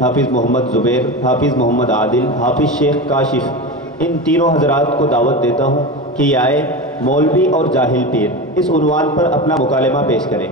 حافظ محمد زبیر، حافظ محمد عادل، حافظ شیخ کاشف، ان تینوں حضرات کو دعوت دیتا ہوں کہ یہ آئے مولوی اور جاہل پیر اس عنوان پر اپنا مکالمہ پیش کریں۔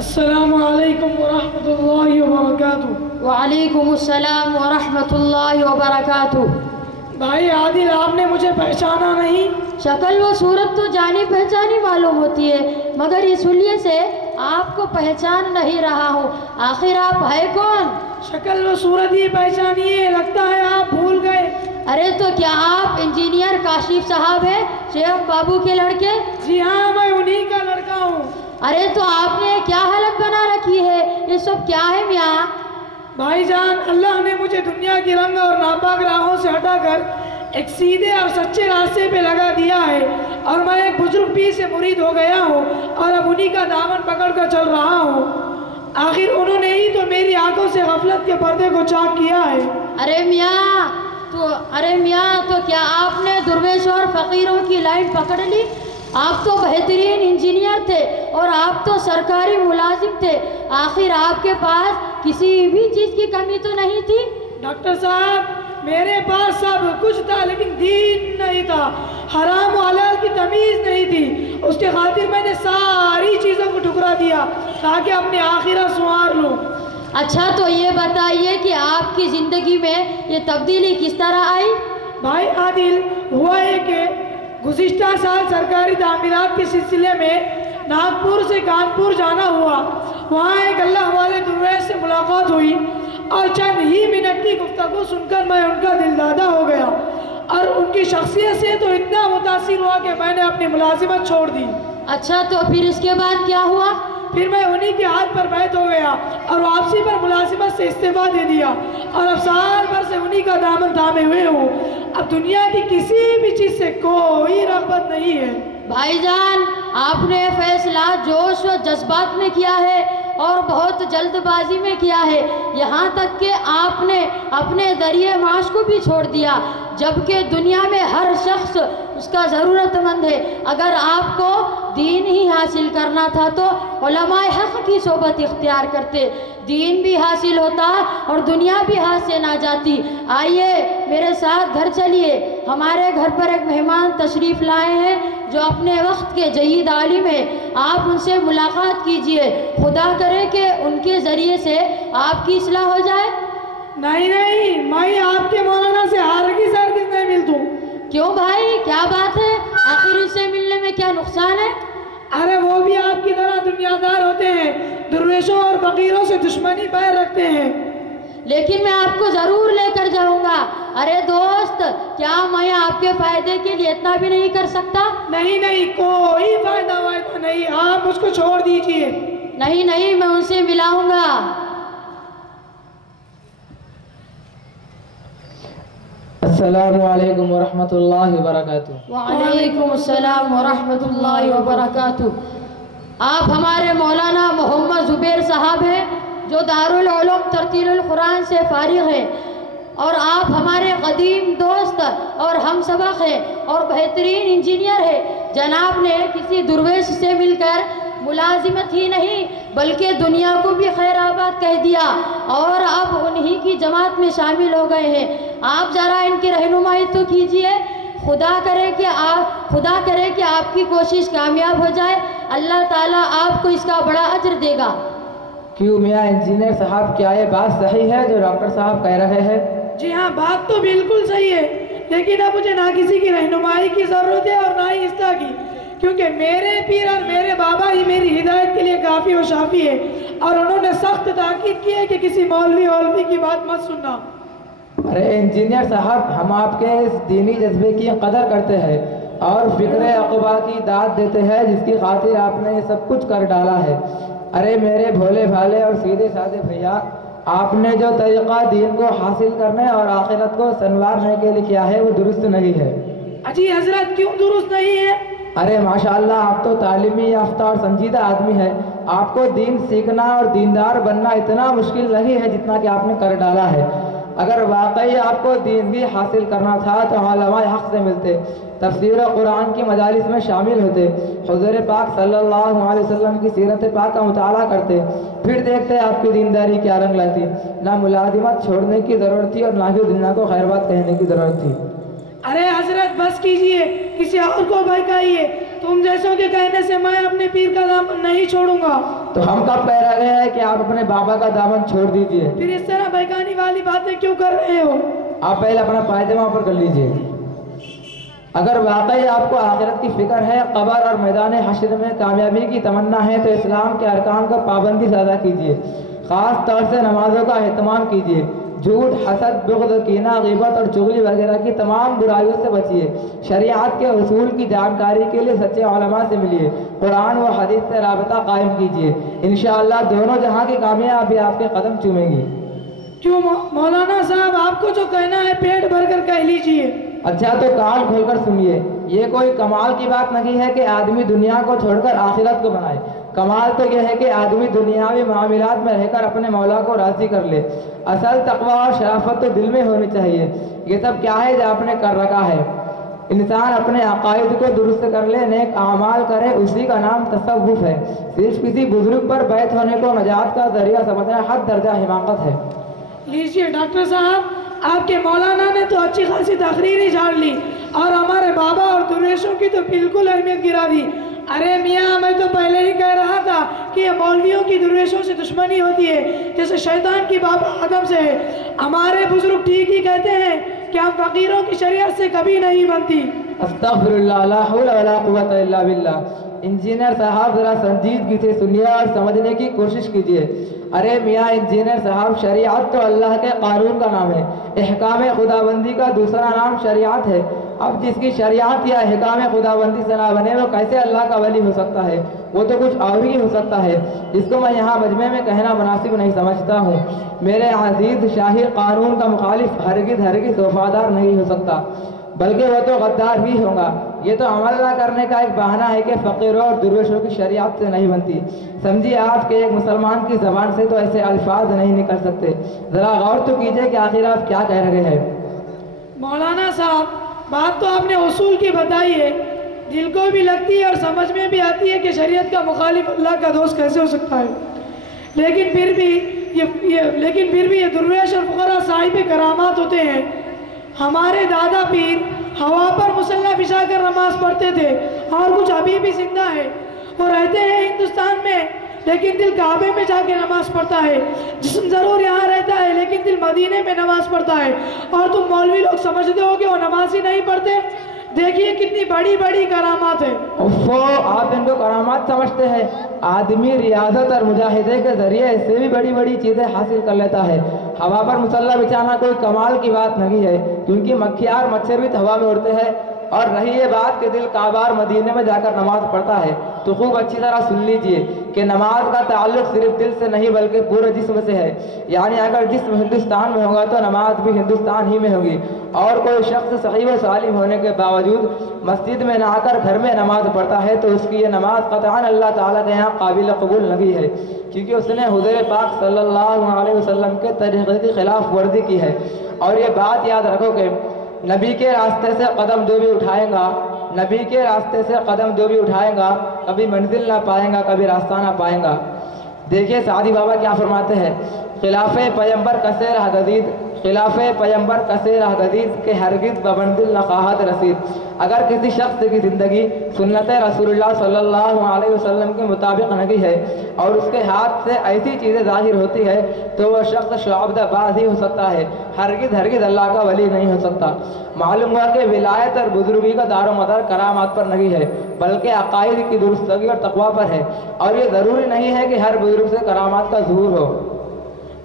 السلام علیکم ورحمۃ اللہ وبرکاتہ۔ وعلیکم السلام ورحمۃ اللہ وبرکاتہ۔ بھائی عادل، آپ نے مجھے پہچانا نہیں؟ شکل و صورت تو جانی پہچانی معلوم ہوتی ہے، مگر اس حلیے سے آپ کو پہچان نہیں رہا ہوں۔ آخر آپ ہے کون؟ شکل و صورت ہی پہچانی ہے، لگتا ہے آپ بھول گئے۔ ارے تو کیا آپ انجینئر کاشف صاحب ہیں، شیخ بابو کے لڑکے؟ جی ہاں، میں انہی کا لڑکا ہوں۔ ارے تو آپ نے کیا حالت بنا رکھی ہے، یہ سب کیا ہے میاں؟ بھائی جان، اللہ نے مجھے دنیا کی رنگ اور ناپاک راہوں سے ہٹا کر ایک سیدھے اور سچے راستے پہ لگا دیا ہے، اور میں ایک بزرگ پیر سے مرید ہو گیا ہوں اور اب انہی کا دامن پکڑ کر چل رہا ہوں۔ آخر انہوں نے ہی تو میری آنکھوں سے غفلت کے پردے کو چاک کیا ہے۔ ارے میاں تو کیا آپ نے درویش اور فقیروں کی لائن پکڑ لی؟ آپ تو بہترین انجینئر تھے اور آپ تو سرکاری ملازم تھے، آخر آپ کے پاس کسی بھی چیز کی کمی تو نہیں تھی؟ ڈاکٹر صاحب، میرے پاس سب کچھ تھا لیکن دین نہیں تھا، حرام و حلال کی تمیز نہیں تھی۔ اس کے خاطر میں نے ساری چیزوں کو ٹھکرا دیا تاکہ اپنی آخرت سنوار لوں۔ اچھا تو یہ بتائیے کہ آپ کی زندگی میں یہ تبدیلی کس طرح آئی؟ بھائی عادل، ہوا ہے کہ گزشتہ سال سرکاری تعمیرات کے سلسلے میں ناگپور سے کانپور جانا ہوا۔ وہاں ایک اللہ والے درویش سے ملاقات ہوئی اور چند ہی منٹ کی گفتگو سن کر میں ان کا دل دادہ ہو گیا اور ان کی شخصیت سے تو اتنا متاثر ہوا کہ میں نے اپنی ملازمت چھوڑ دی۔ اچھا تو پھر اس کے بعد کیا ہوا؟ پھر میں انہی کے ہاتھ پر بیعت ہو گیا اور واپسی پر ملازمت سے استعفیٰ دے دیا اور اب سال بھر سے انہی کا دامن تھامے ہوئے ہوں۔ اب دنیا کی کسی بھی چیز سے کوئی رغبت نہیں ہے۔ بھائی جان، آپ نے فیصلہ جوش و جذبات میں کیا ہے اور بہت جلد بازی میں کیا ہے، یہاں تک کہ آپ نے اپنے ذریعہ معاش کو بھی چھوڑ دیا، جبکہ دنیا میں ہر شخص اس کا ضرورت مند ہے۔ اگر آپ کو دین ہی حاصل کرنا تھا تو علماء حق کی صحبت اختیار کرتے، دین بھی حاصل ہوتا اور دنیا بھی ہاتھ سے نہ جاتی۔ آئیے میرے ساتھ گھر چلیے، ہمارے گھر پر ایک مہمان تشریف لائے ہیں جو اپنے وقت کے جید عالم ہیں، آپ ان سے ملاقات کیجئے، خدا کرے کہ ان کے ذریعے سے آپ کی اصلاح ہو جائے۔ نہیں، میں آپ کے مولانا سے ہرگز نہیں ملتوں۔ کیوں بھائی، کیا بات ہے؟ آخر اس سے ملنے میں کیا نقصان ہے؟ ارے وہ بھی آپ کی طرح دنیا دار ہوتے ہیں، درویشوں اور فقیروں سے دشمنی پیر رکھتے ہیں۔ لیکن میں آپ کو ضرور لے کر جاؤں گا۔ ارے دوست، کیا میں آپ کے فائدے کے لیے اتنا بھی نہیں کر سکتا؟ نہیں، کوئی فائدہ نہیں، آپ اس کو چھوڑ دیجئے۔ نہیں، میں ان سے ملاؤں گا۔ السلام علیکم ورحمۃ اللہ وبرکاتہ۔ وعلیکم السلام ورحمۃ اللہ وبرکاتہ۔ آپ ہمارے مولانا محمد زبیر صاحب ہیں جو دارالعلوم ترتیل القرآن سے فارغ ہیں، اور آپ ہمارے قدیم دوست اور ہم سبق ہیں اور بہترین انجینئر ہیں۔ جناب نے کسی درویش سے مل کر ملازمت ہی نہیں بلکہ دنیا کو بھی خیر آباد کہہ دیا، اور اب انہی کی جماعت میں شامل ہو گئے ہیں۔ آپ ذرا ان کی رہنمائی تو کیجئے، خدا کرے کہ آپ کی کوشش کامیاب ہو جائے، اللہ تعالیٰ آپ کو اس کا بڑا اجر دے گا۔ کیوں میاں انجینئر صاحب، کیا یہ بات صحیح ہے جو ڈاکٹر صاحب کہہ رہے ہیں؟ جی ہاں، بات تو بالکل صحیح ہے، لیکن اب مجھے نہ کسی کی رہنمائی کی ضرورت ہے اور نہ ہی اصلاح کی، کیونکہ میرے پیر اور میرے بابا ہی میری ہدایت کے لیے کافی و شافی ہے، اور انہوں نے سخت تاکید کی ہے کہ کسی مولوی کی بات مت سننا۔ ارے انجینئر صاحب، ہم آپ کے اس دینی جذبے کی قدر کرتے ہیں اور فکر عقبہ کی داد دیتے ہیں جس کی خاطر آپ نے یہ سب کچھ کر ڈالا ہے۔ ارے میرے بھولے بھالے اور سیدھے سادے بھیا، آپ نے جو طریقہ دین کو حاصل کرنے اور آخرت کو سنوارنے کے لیے کیا ہے وہ درست نہیں ہے۔ اجی حضرت، کیوں درست نہیں ہے؟ ارے ماشاءاللہ، آپ تو تعلیمی یافتہ اور سنجیدہ آدمی ہیں، آپ کو دین سیکھنا اور دیندار بننا اتنا مشکل نہیں ہے جتنا کہ آپ نے کر ڈالا ہے۔ اگر واقعی آپ کو دین بھی حاصل کرنا تھا تو علماء حق سے ملتے، تفسیر قرآن کی مجالس میں شامل ہوتے، حضور پاک صلی اللہ علیہ وسلم کی سیرت پاک کا مطالعہ کرتے، پھر دیکھتے آپ کی دینداری کیا رنگ لاتی۔ نہ ملازمت چھوڑنے کی ضرورت تھی اور نہ ہی دنیا کو خیر بات کہنے کی ضرورت تھی۔ ارے حضرت بس کیجئے، کسی اور کو بہکائیے، تم جیسوں کے کہنے سے میں اپنے پیر کا دامن نہیں چھوڑوں گا۔ تو ہم کب کہہ رہے ہیں کہ آپ اپنے بابا کا دامن چھوڑ دیجئے؟ پھر اس طرح بہکانے والی باتیں کیوں کر رہے ہو؟ آپ پہلے اپنا پائجامہ اوپر کر لیجئے۔ اگر واقعی آپ کو آخرت کی فکر ہے، قبر اور میدان حشر میں کامیابی کی تمنا ہے تو اسلام کے ارکان کا پابندی سے ادا کیجئے، خاص طور سے نمازوں کا اہتمام کیجئے، جھوٹ، حسد، بغض، کینہ، غیبت اور چغلی وغیرہ کی تمام برائیوں سے بچیے، شریعت کے اصول کی جانکاری کے لیے سچے علماء سے ملیے، قرآن و حدیث سے رابطہ قائم کیجئے، انشاءاللہ دونوں جہاں کی کامیابی آپ کے قدم چومیں گی۔ کیوں مولانا صاحب، آپ کو جو کہنا ہے پیٹ بھر کر کہہ لیجئے۔ اچھا تو کان کھول کر سنیے، یہ کوئی کمال کی بات نہیں ہے کہ آدمی دنیا کو چھوڑ کر آخرت کو بنائے، کمال تو یہ ہے کہ آدمی دنیاوی معاملات میں رہ کر اپنے مولا کو راضی کر لے۔ اصل تقویٰ اور شرافت تو دل میں ہونی چاہیے۔ یہ سب کیا ہے جو آپ نے کر رکھا ہے؟ انسان اپنے عقائد کو درست کر لے، نیک اعمال کرے، اسی کا نام تصوف ہے۔ صرف کسی بزرگ پر بیعت ہونے کو نجات کا ذریعہ سمجھنا حد درجہ حماقت ہے۔ لیجئے ڈاکٹر صاحب، آپ کے مولانا نے تو اچھی خاصی تقریر ہی جھاڑ لی اور ہمارے بابا اور درویشوں کی تو بالکل اہمیت گرا دی۔ ارے میاں، میں تو پہلے ہی کہہ رہا تھا کہ یہ مولویوں کی درویشوں سے دشمنی ہوتی ہے جیسے شیطان کی بابا آدم سے ہے۔ ہمارے بزرگ ٹھیک ہی کہتے ہیں کہ ہم فقیروں کی شریعت سے کبھی نہیں بنتی۔ استغفراللہ، لا حول ولا قوت الا باللہ۔ انجینئر صاحب ذرا سنجیدگی سے سنیے اور سمجھنے کی کوشش کیجیے۔ ارے میاں انجینئر صاحب، شریعت تو اللہ کے قانون کا نام ہے، احکام خداوندی کا دوسرا نام شریعت ہے۔ اب جس کی شریعت یا احکام خداوندی سے نہ بنے وہ کیسے اللہ کا ولی ہو سکتا ہے؟ وہ تو کچھ اور ہی ہو سکتا ہے جس کو میں یہاں مجمع میں کہنا مناسب نہیں سمجھتا ہوں۔ میرے عزیز، شاہی قانون کا مخالف ہرگز وفادار نہیں ہو سکتا، بلکہ وہ تو غدار ہی ہوگا۔ یہ تو عمل نہ کرنے کا ایک بہانہ ہے کہ فقیروں اور درویشوں کی شریعت سے نہیں بنتی۔ سمجھیے آپ کہ ایک مسلمان کی زبان سے تو ایسے الفاظ نہیں نکل سکتے۔ ذرا غور تو کیجئے کہ آخر آپ کیا کہہ رہے ہیں۔ مولانا صاحب، بات تو آپ نے اصول کی بتائی ہے، دل کو بھی لگتی ہے اور سمجھ میں بھی آتی ہے کہ شریعت کا مخالف اللہ کا دوست کیسے ہو سکتا ہے، لیکن پھر بھی یہ درویش اور فقراء صاحب کرامات ہوتے ہیں۔ ہمارے دادا پیر ہوا پر مسلح بچھا کر نماز پڑھتے تھے اور کچھ ابھی بھی زندہ ہے، وہ رہتے ہیں ہندوستان میں لیکن دل کعبے میں جا کے نماز پڑھتا ہے۔ جسم ضرور یہاں رہتا ہے لیکن دل مدینے میں نماز پڑھتا ہے، اور تم مولوی لوگ سمجھتے ہو کہ وہ نماز ہی نہیں پڑھتے؟ دیکھیے کتنی بڑی بڑی کرامات ہے۔ آپ ان کو کرامات سمجھتے ہیں؟ آدمی ریاضت اور مجاہدے کے ذریعے سے بھی بڑی بڑی چیزیں حاصل کر لیتا ہے۔ ہوا پر مسلح بچھانا کوئی کمال کی بات نہیں ہے، کیونکہ مکھیاں اور مچھر بھی ہوا میں اڑتے ہیں۔ اور رہی یہ بات کہ دل کعبہ مدینے میں جا کر نماز پڑھتا ہے تو خوب اچھی طرح سن لیجئے کہ نماز کا تعلق صرف دل سے نہیں بلکہ پورے جسم سے ہے. یعنی اگر جسم ہندوستان میں ہوگا تو نماز بھی ہندوستان ہی میں ہوگی. اور کوئی شخص صحیح و سالم ہونے کے باوجود مسجد میں نہ آ کر گھر میں نماز پڑھتا ہے تو اس کی یہ نماز قطعاً اللہ تعالیٰ کے یہاں قابل قبول نہیں ہے، کیونکہ اس نے حضور پاک صلی اللہ علیہ وسلم کے طریقے کی خلاف ورزی کی ہے. اور یہ بات یاد رکھو کہ نبی کے راستے سے قدم جو بھی اٹھائے گا، نبی کے راستے سے قدم جو بھی اٹھائے گا کبھی منزل نہ پائے گا، کبھی راستہ نہ پائے گا. دیکھیے سعدی بابا کیا فرماتے ہیں، خلاف پیمبر کسے رہ گزید، خلاف پیمبر کسے رہ گزید کہ ہرگز بمنزل نہ خواہد رسید. اگر کسی شخص کی زندگی سنت رسول اللہ صلی اللہ علیہ وسلم کے مطابق نہیں ہے اور اس کے ہاتھ سے ایسی چیزیں ظاہر ہوتی ہے تو وہ شخص شعبدہ باز ہی ہو سکتا ہے، ہرگز اللہ کا ولی نہیں ہو سکتا. معلوم ہوا کہ ولایت اور بزرگی کا دار و مدار کرامات پر نہیں ہے بلکہ عقائد کی درستگی اور تقویٰ پر ہے. اور یہ ضروری نہیں ہے کہ ہر بزرگ سے کرامات کا ظہور ہو.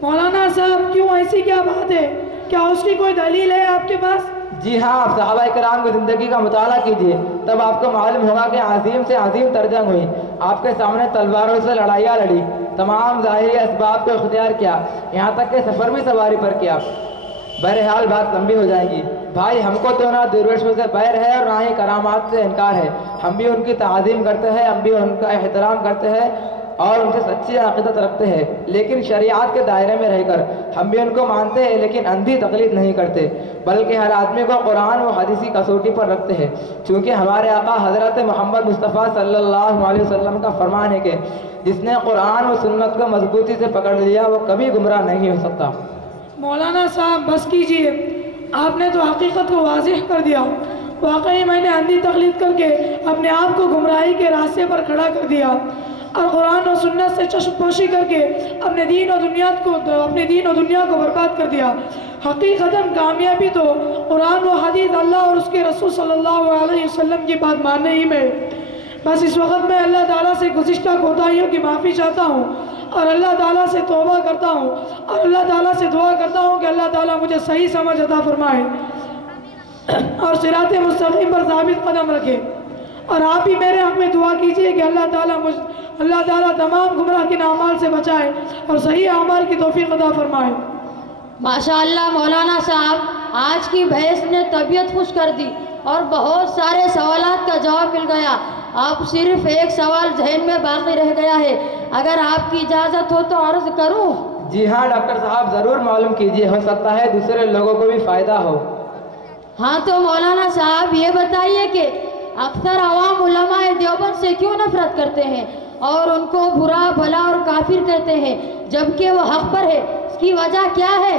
مولانا صاحب کیوں ایسی کیا بات ہے؟ کیا اس کی کوئی دلیل ہے آپ کے پاس؟ جی ہاں، آپ صحابہ کرام کی زندگی کا مطالعہ کیجئے تب آپ کو معلوم ہوگا کہ عظیم سے عظیم ترجنگ ہوئی، آپ کے سامنے تلواروں سے لڑائیاں لڑی، تمام ظاہری اسباب کو اختیار کیا، یہاں تک کہ سفر بھی سواری پر کیا. بہرحال بات لمبی ہو جائے گی. بھائی ہم کو تو نہ درویشوں سے بیر ہے اور نہ ہی کرامات سے انکار ہے. ہم بھی ان کی تعظیم کرتے ہیں، ہم بھی ان کا احترام کرتے ہیں اور ان سے سچی عقیدت رکھتے ہیں، لیکن شریعت کے دائرے میں رہ کر ہم بھی ان کو مانتے ہیں لیکن اندھی تقلید نہیں کرتے بلکہ ہر آدمی کو قرآن و حدیثی کسوٹی پر رکھتے ہیں. چونکہ ہمارے آقا حضرت محمد مصطفیٰ صلی اللہ علیہ وسلم کا فرمان ہے کہ جس نے قرآن و سنت کو مضبوطی سے پکڑ لیا وہ کبھی گمراہ نہیں ہو سکتا. مولانا صاحب بس کیجئے، آپ نے تو حقیقت کو واضح کر دیا. واقعی میں نے اندھی تقلید کر کے اپنے آپ کو گمراہی کے راستے پر کھڑا کر دیا اور قرآن و سنت سے چشم پوشی کر کے اپنے دین و دنیا کو برباد کر دیا. حقیقتاً کامیابی تو قرآن و حدیث اللہ اور اس کے رسول صلی اللہ علیہ وسلم کی بات ماننے ہی میں. بس اس وقت میں اللہ تعالیٰ سے گزشتہ کوتاہیوں کی معافی چاہتا ہوں اور اللہ تعالیٰ سے توبہ کرتا ہوں اور اللہ تعالیٰ سے دعا کرتا ہوں کہ اللہ تعالیٰ مجھے صحیح سمجھ عطا فرمائے اور صراط مستقیم پر ثابت قدم رکھے. اور آپ بھی میرے حق میں دعا کیجئے کہ اللہ تعالیٰ تمام گمراہ کے اعمال سے بچائے اور صحیح اعمال کی توفیق عطا فرمائے. ماشاءاللہ مولانا صاحب آج کی بحث نے طبیعت خوش کر دی اور بہت سارے سوالات کا جواب مل گیا. آپ صرف ایک سوال ذہن میں باقی رہ گیا ہے، اگر آپ کی اجازت ہو تو عرض کروں؟ جی ہاں ڈاکٹر صاحب ضرور معلوم کیجئے، ہو سکتا ہے دوسرے لوگوں کو بھی فائدہ ہو. ہاں تو مولانا صاحب یہ بتائیے کہ اکثر عوام علماء دیوبند سے کیوں نفرت کرتے ہیں اور ان کو برا بھلا اور کافر کہتے ہیں جبکہ وہ حق پر ہے، اس کی وجہ کیا ہے؟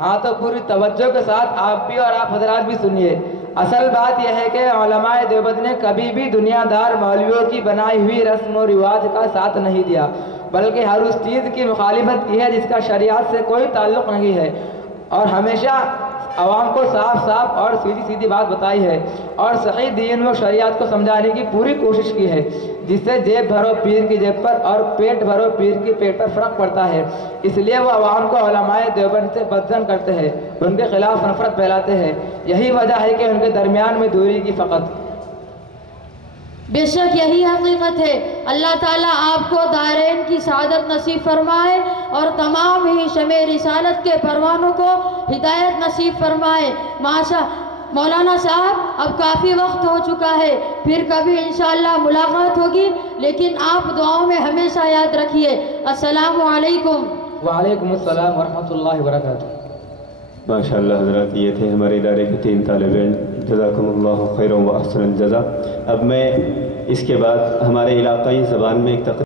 ہاں تو پوری توجہ کے ساتھ آپ بھی اور آپ حضرات بھی سنیے. اصل بات یہ ہے کہ علماء دیوبند نے کبھی بھی دنیا دار مولویوں کی بنائی ہوئی رسم و رواج کا ساتھ نہیں دیا بلکہ ہر اس چیز کی مخالفت کی ہے جس کا شریعت سے کوئی تعلق نہیں ہے اور ہمیشہ عوام کو صاف صاف اور سیدھی سیدھی بات بتائی ہے اور صحیح دین و شریعت کو سمجھانے کی پوری کوشش کی ہے جس سے جیب بھرو پیر کی جیب پر اور پیٹ بھرو پیر کی پیٹ پر فرق پڑتا ہے. اس لیے وہ عوام کو علماء دیوبند سے بدظن کرتے ہیں، ان کے خلاف نفرت پھیلاتے ہیں. یہی وجہ ہے کہ ان کے درمیان میں دوری کی فقط. بے شک یہی حقیقت ہے. اللہ تعالیٰ آپ کو دارین کی سعادت نصیب فرمائے اور تمام ہی شمع رسالت کے پروانوں کو ہدایت نصیب فرمائے. ماشاء مولانا صاحب اب کافی وقت ہو چکا ہے، پھر کبھی انشاءاللہ ملاقات ہوگی، لیکن آپ دعاؤں میں ہمیشہ یاد رکھیے. السلام علیکم. وعلیکم السلام ورحمۃ اللہ وبرکاتہ. ماشاءاللہ حضرات یہ تھے ہمارے ادارے کے 3 طالب علم، جزاکم اللہ خیر و احسن الجزا. اب میں اس کے بعد ہمارے علاقائی زبان میں ایک